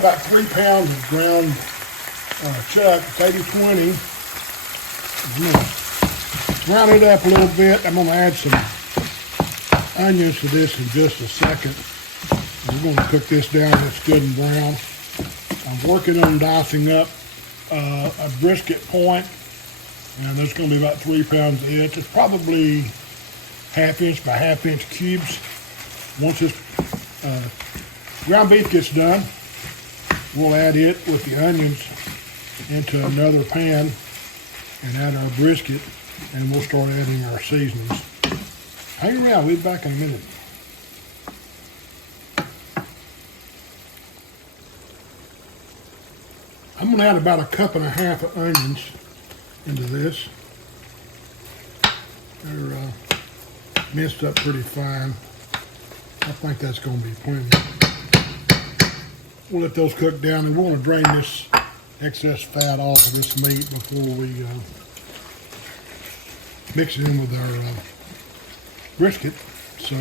got about 3 pounds of ground chuck. It's 80/20. I'm going to round it up a little bit. I'm going to add some onions to this in just a second. We're going to cook this down till it's good and brown. I'm working on dicing up a brisket point, and there's going to be about 3 pounds of it. It's probably 1/2 inch by 1/2 inch cubes. Once this ground beef gets done, we'll add it with the onions into another pan and add our brisket, and we'll start adding our seasonings. Hang around, we'll be back in a minute. I'm going to add about 1.5 cups of onions into this. They're minced up pretty fine. I think that's going to be plenty. We'll let those cook down, and we want to drain this excess fat off of this meat before we mix it in with our brisket. So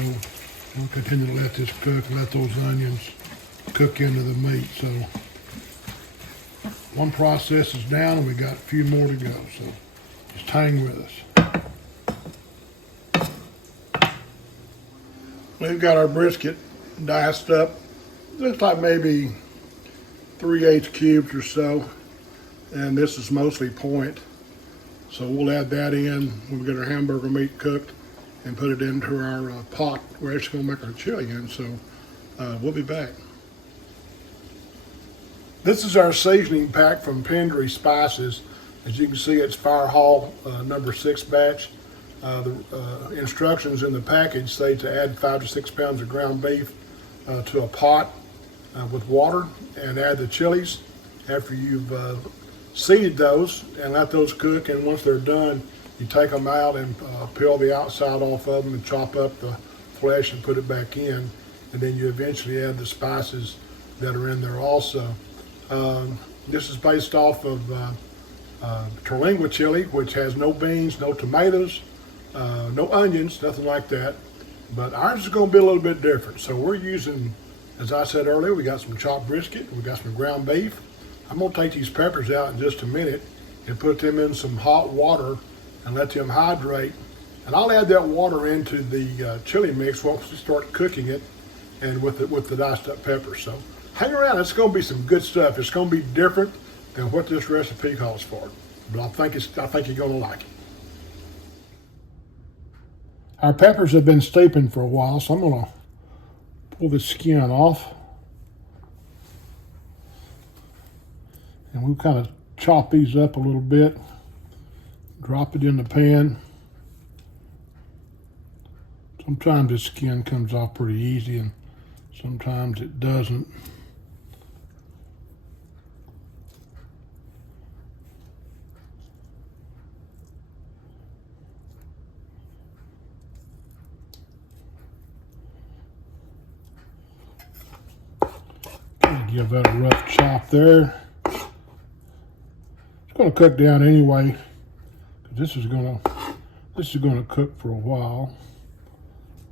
we'll continue to let this cook and let those onions cook into the meat. So one process is down, and we got a few more to go. So just hang with us. We've got our brisket diced up. Looks like maybe 3/8 cubes or so, and this is mostly point. So we'll add that in when we get our hamburger meat cooked and put it into our pot. We're actually going to make our chili in, so we'll be back. This is our seasoning pack from Penderys Spices. As you can see, it's Fire Hall number 6 batch. The instructions in the package say to add 5 to 6 pounds of ground beef to a pot with water, and add the chilies after you've seeded those and let those cook. And once they're done, you take them out and peel the outside off of them and chop up the flesh and put it back in, and then you eventually add the spices that are in there also. This is based off of terlingua chili, which has no beans, no tomatoes, no onions, nothing like that. But ours is going to be a little bit different. So we're using, as I said earlier, we got some chopped brisket, we got some ground beef. I'm going to take these peppers out in just a minute and put them in some hot water and let them hydrate. And I'll add that water into the chili mix once we start cooking it, and with the diced up peppers. So hang around, it's going to be some good stuff. It's going to be different than what this recipe calls for, but I think you're going to like it. Our peppers have been steeping for a while, so I'm going to pull the skin off. And we'll kind of chop these up a little bit, drop it in the pan. Sometimes the skin comes off pretty easy, and sometimes it doesn't. Give that a rough chop there. It's going to cook down anyway, because this is going to cook for a while.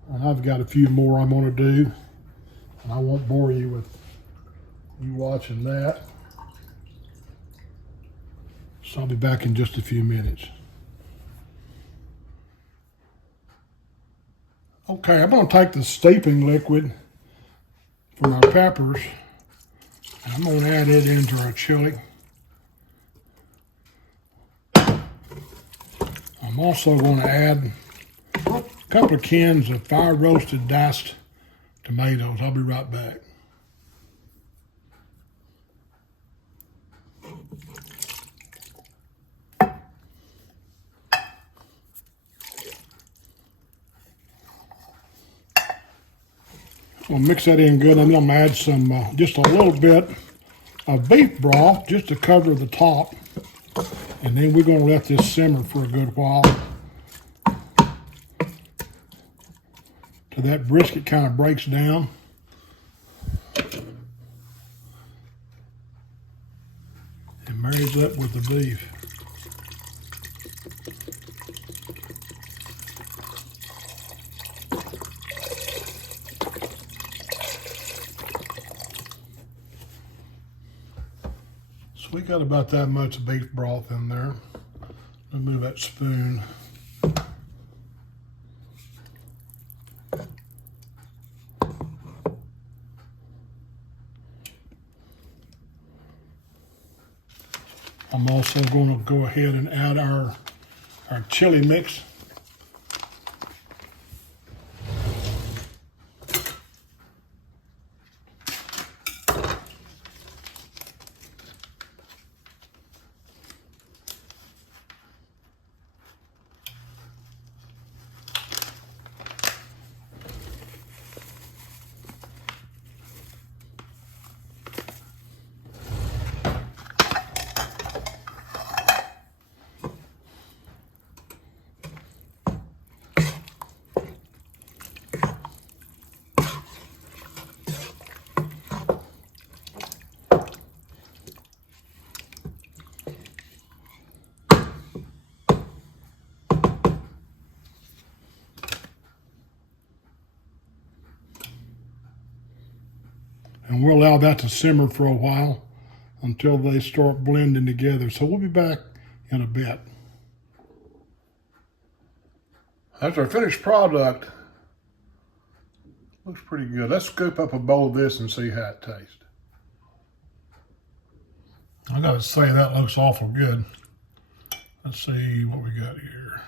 And I've got a few more I'm going to do, and I won't bore you with you watching that. So I'll be back in just a few minutes. Okay, I'm going to take the steeping liquid from our peppers, and I'm going to add it into our chili. I'm also going to add a couple of cans of fire roasted diced tomatoes. I'll be right back. We'll mix that in good, and then I'm going to add some, just a little bit of beef broth just to cover the top. And then we're going to let this simmer for a good while till that brisket kind of breaks down. And marries up with the beef. So we got about that much beef broth in there. Let me move that spoon. I'm also going to go ahead and add our chili mix. And we'll allow that to simmer for a while until they start blending together. So we'll be back in a bit. That's our finished product. Looks pretty good. Let's scoop up a bowl of this and see how it tastes. I gotta say, that looks awful good. Let's see what we got here.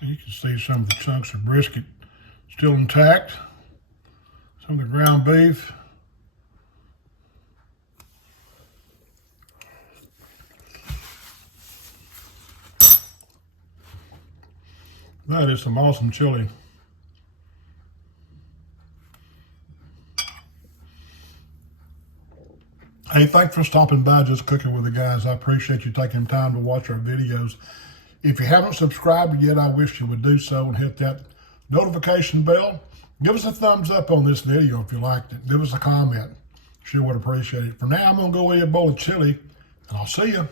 You can see some of the chunks of brisket still intact. Some of the ground beef. That is some awesome chili. Hey, thanks for stopping by Just Cooking with the Guys. I appreciate you taking time to watch our videos. If you haven't subscribed yet, I wish you would do so and hit that notification bell. Give us a thumbs up on this video if you liked it. Give us a comment. Sure would appreciate it. For now, I'm going to go eat a bowl of chili, and I'll see you.